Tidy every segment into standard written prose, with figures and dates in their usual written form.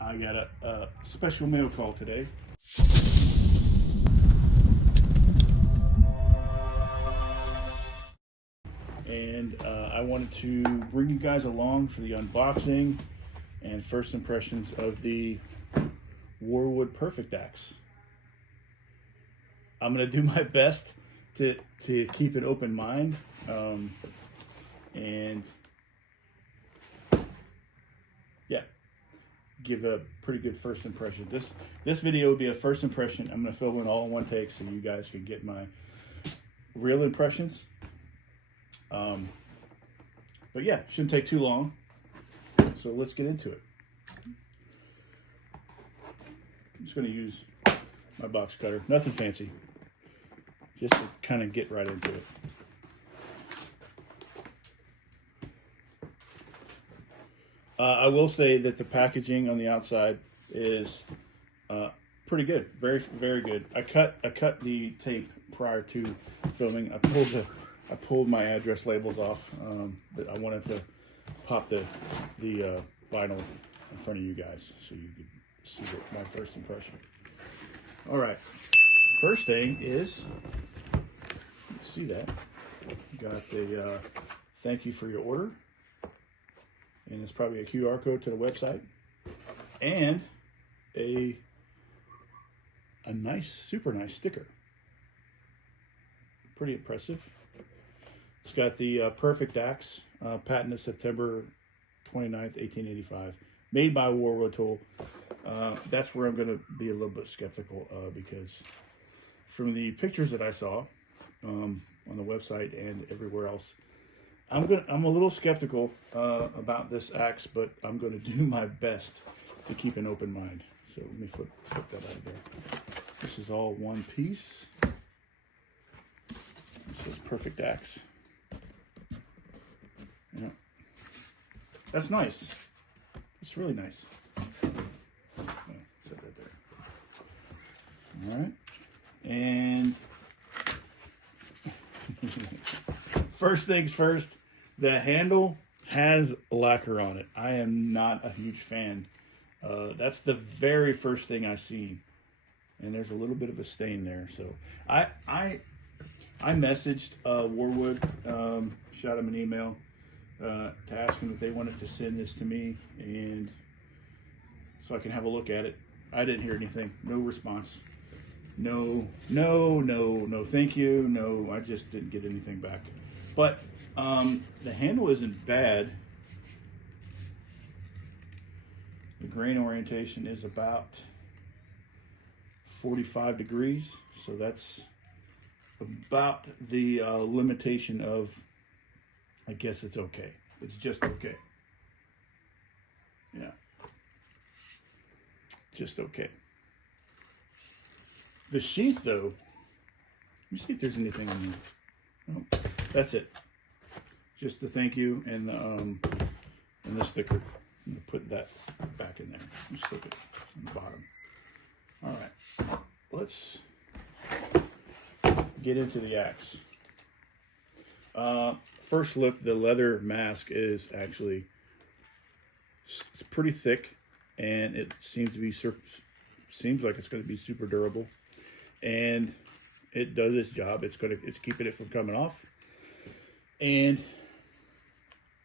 I got a special mail call today. And I wanted to bring you guys along for the unboxing and first impressions of the Warwood Perfect Axe. I'm going to do my best to keep an open mind and yeah, give a pretty good first impression. This video will be a first impression. I'm going to film it all in one take so you guys can get my real impressions. But yeah, shouldn't take too long. So let's get into it. I'm just going to use my box cutter. Nothing fancy. Just to kind of get right into it. I will say that the packaging on the outside is pretty good. Very, very good. I cut the tape prior to filming. I pulled my address labels off, but I wanted to pop the vinyl in front of you guys so you could see my first impression. All right, first thing is, see that got the thank you for your order, and it's probably a QR code to the website, and a nice, super nice sticker. Pretty impressive. It's got the Perfect Axe, patented September 29th, 1885, made by Warwood Tool. That's where I'm going to be a little bit skeptical because from the pictures that I saw on the website and everywhere else, I'm a little skeptical about this axe, but I'm going to do my best to keep an open mind. So let me flip that out of there. This is all one piece. It says Perfect Axe. Yeah, that's nice. It's really nice. Set that there. All right, and first things first, the handle has lacquer on it. I am not a huge fan. That's the very first thing I see, and there's a little bit of a stain there. So I messaged Warwood, shot him an email to ask them if they wanted to send this to me, and so I can have a look at it. I didn't hear anything. No response. No, thank you. No, I just didn't get anything back. But the handle isn't bad. The grain orientation is about 45 degrees, so that's about the limitation of, I guess it's okay. It's just okay. Yeah. Just okay. The sheath, though, let me see if there's anything in there. Oh, that's it. Just the thank you and the sticker. I'm going to put that back in there. Just slip it on the bottom. All right. Let's get into the axe. First look, the leather mask is actually, it's pretty thick, and it seems like it's going to be super durable, and it does its job. It's keeping it from coming off, and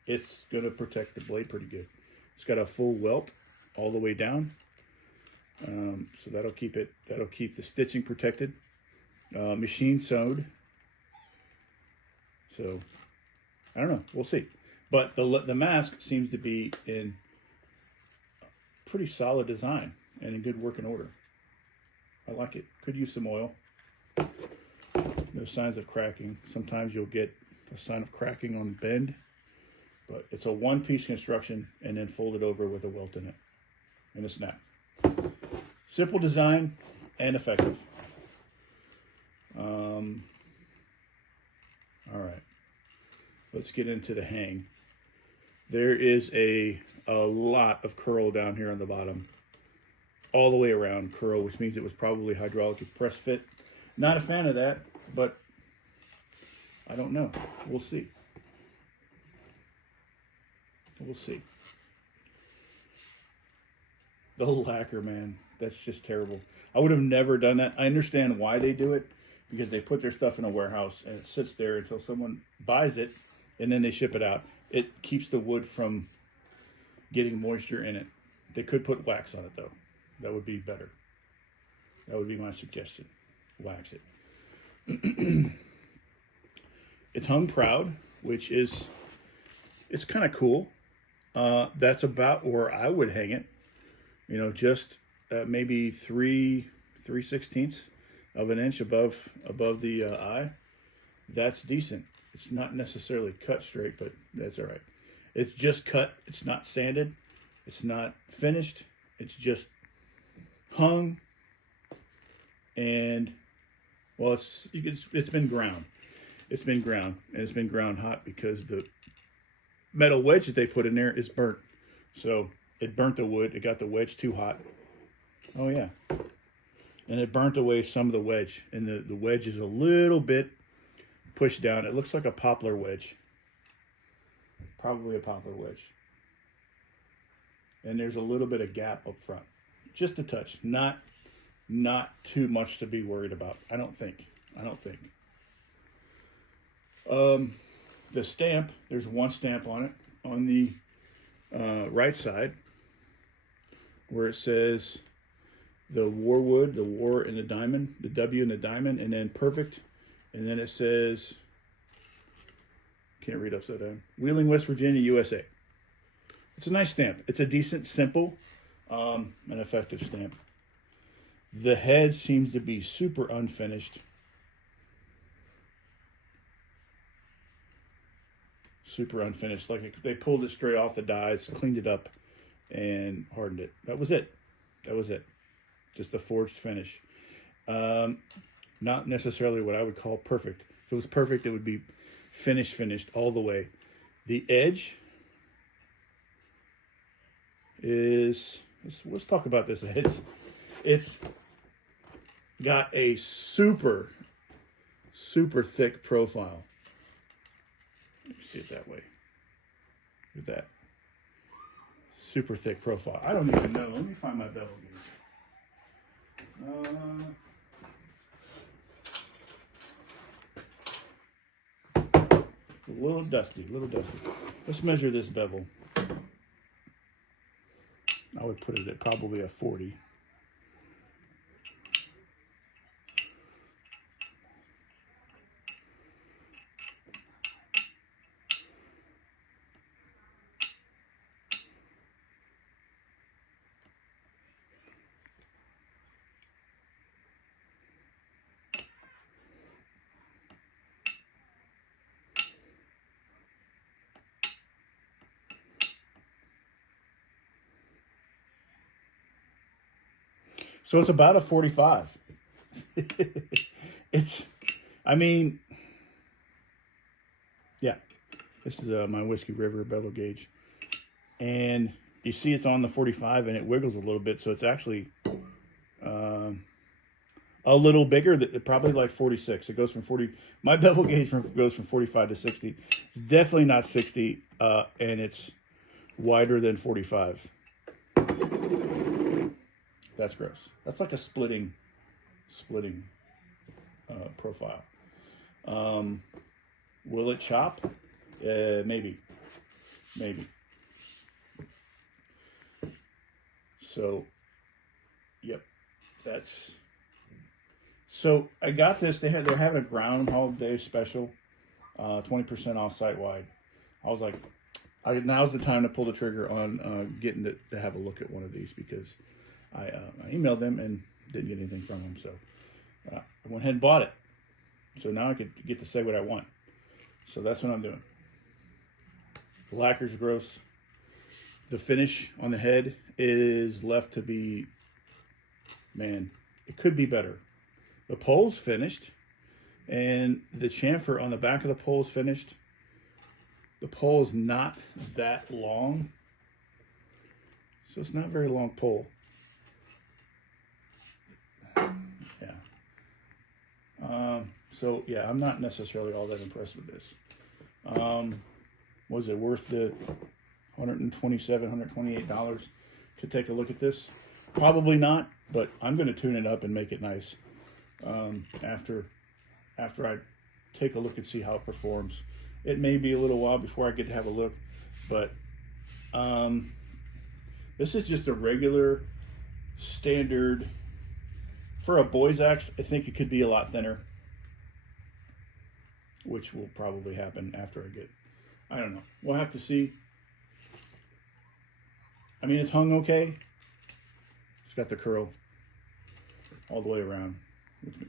it's going to protect the blade pretty good. It's got a full welt all the way down, so that'll keep the stitching protected. Machine sewed. So I don't know. We'll see. But the mask seems to be in pretty solid design and in good working order. I like it. Could use some oil. No signs of cracking. Sometimes you'll get a sign of cracking on bend, but it's a one-piece construction and then folded over with a welt in it and a snap. Simple design and effective. All right, let's get into the hang. There is a lot of curl down here on the bottom, all the way around curl, which means it was probably hydraulic press fit. Not a fan of that, but I don't know. We'll see. We'll see. The lacquer, man, that's just terrible. I would have never done that. I understand why they do it, because they put their stuff in a warehouse and it sits there until someone buys it, and then they ship it out. It keeps the wood from getting moisture in it. They could put wax on it, though. That would be better. That would be my suggestion. Wax it. It's hung proud, which is, it's kind of cool. That's about where I would hang it. You know, just maybe 3/16 of an inch above the eye. That's decent. It's not necessarily cut straight, but that's all right. It's just cut. It's not sanded. It's not finished. It's just hung. And well, it's been ground. It's been ground, and it's been ground hot because the metal wedge that they put in there is burnt. So it burnt the wood. It got the wedge too hot. Oh yeah. And it burnt away some of the wedge. And the wedge is a little bit pushed down. It looks like a poplar wedge. Probably a poplar wedge. And there's a little bit of gap up front. Just a touch. Not too much to be worried about. I don't think. The stamp, there's one stamp on it. On the right side, where it says the Warwood, the War in the diamond, the W in the diamond, and then perfect, and then it says, can't read upside down, Wheeling, West Virginia, USA. It's a nice stamp. It's a decent, simple, and effective stamp. The head seems to be super unfinished. Super unfinished. Like they pulled it straight off the dies, cleaned it up, and hardened it. That was it. Just a forged finish. Not necessarily what I would call perfect. If it was perfect, it would be finished all the way. The edge is, let's talk about this edge. It's got a super thick profile. Let me see it that way. With that super thick profile. I don't even know. Let me find my bevel gauge. A little dusty. Let's measure this bevel. I would put it at probably a 40. So it's about a 45. Yeah. This is my Whiskey River bevel gauge. And you see it's on the 45 and it wiggles a little bit. So it's actually a little bigger, probably like 46. It goes from 40. My bevel gauge goes from 45 to 60. It's definitely not 60, and it's wider than 45. That's gross. That's like a splitting profile. Will it chop? Maybe. So, yep, that's. So I got this. They're having a Groundhog Day special, 20% off site wide. I was like, now's the time to pull the trigger on getting to have a look at one of these, because I emailed them and didn't get anything from them. So I went ahead and bought it. So now I could get to say what I want. So that's what I'm doing. The lacquer's gross. The finish on the head is left to be, man, it could be better. The pole's finished, and the chamfer on the back of the pole is finished. The pole is not that long, so it's not a very long pole. Yeah. So yeah, I'm not necessarily all that impressed with this. Was it worth the $127, $128 to take a look at this. Probably not, but I'm going to tune it up and make it nice after I take a look and see how it performs. It may be a little while before I get to have a look, but this is just a regular standard for a boy's axe. I think it could be a lot thinner, which will probably happen after I don't know. We'll have to see. I mean, it's hung okay. It's got the curl all the way around.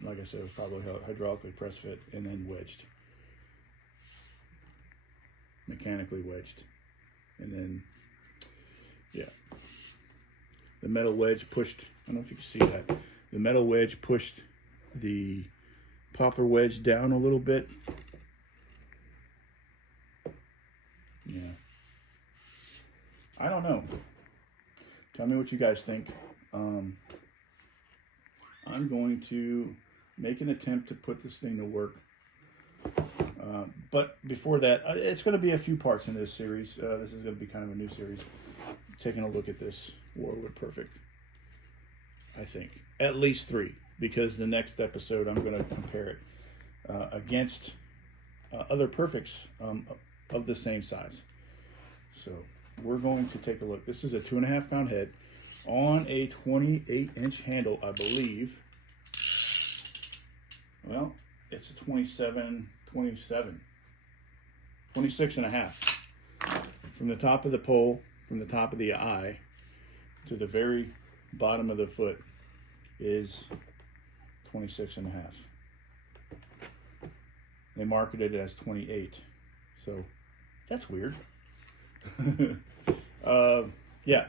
Like I said, it was probably hydraulically press fit and then wedged. Mechanically wedged. And then, yeah. The metal wedge pushed, I don't know if you can see that. The metal wedge pushed the popper wedge down a little bit. Yeah. I don't know. Tell me what you guys think. I'm going to make an attempt to put this thing to work. But before that, it's going to be a few parts in this series. This is going to be kind of a new series. Taking a look at this Warwood Perfect. I think. At least 3. Because the next episode I'm going to compare it against other Perfects of the same size. So we're going to take a look. This is a 2.5 pound head on a 28-inch handle, I believe. Well, it's a 26 and a half. From the top of the pole, from the top of the eye to the very bottom of the foot is 26 and a half. They marketed it as 28. So that's weird. Yeah.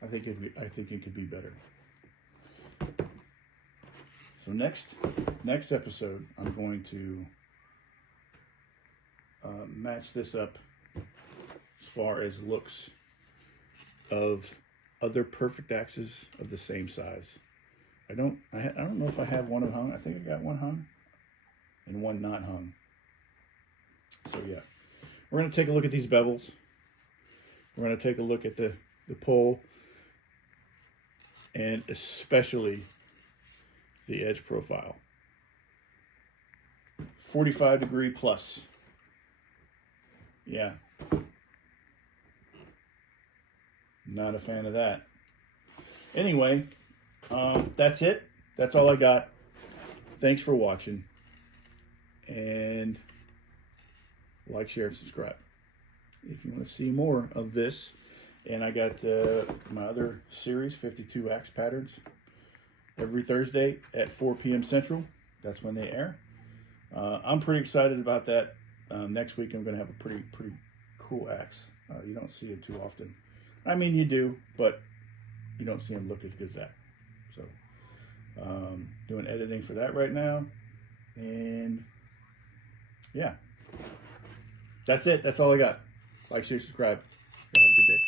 I think it could be better. So next episode, I'm going to match this up as far as looks of other Perfect Axes of the same size. I don't know if I have one hung. I think I got one hung and one not hung. So yeah, we're going to take a look at these bevels. We're going to take a look at the pole and especially the edge profile. 45 degree plus. Yeah. Not a fan of that. Anyway, that's it. That's all I got. Thanks for watching. And like, share, and subscribe if you want to see more of this. And I got my other series, 52 Axe Patterns, every Thursday at 4 p.m. Central. That's when they air. I'm pretty excited about that. Next week I'm going to have a pretty cool axe. You don't see it too often. I mean, you do, but you don't see them look as good as that. So, doing editing for that right now. And yeah, that's it. That's all I got. Like, share, subscribe. Have a good day.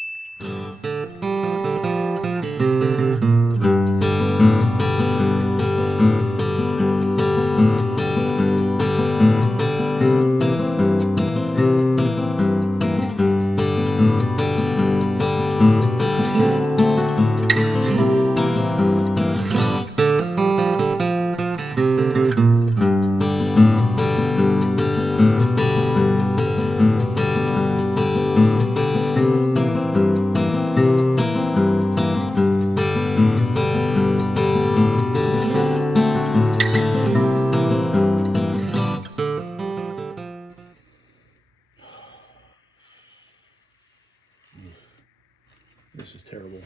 This is terrible.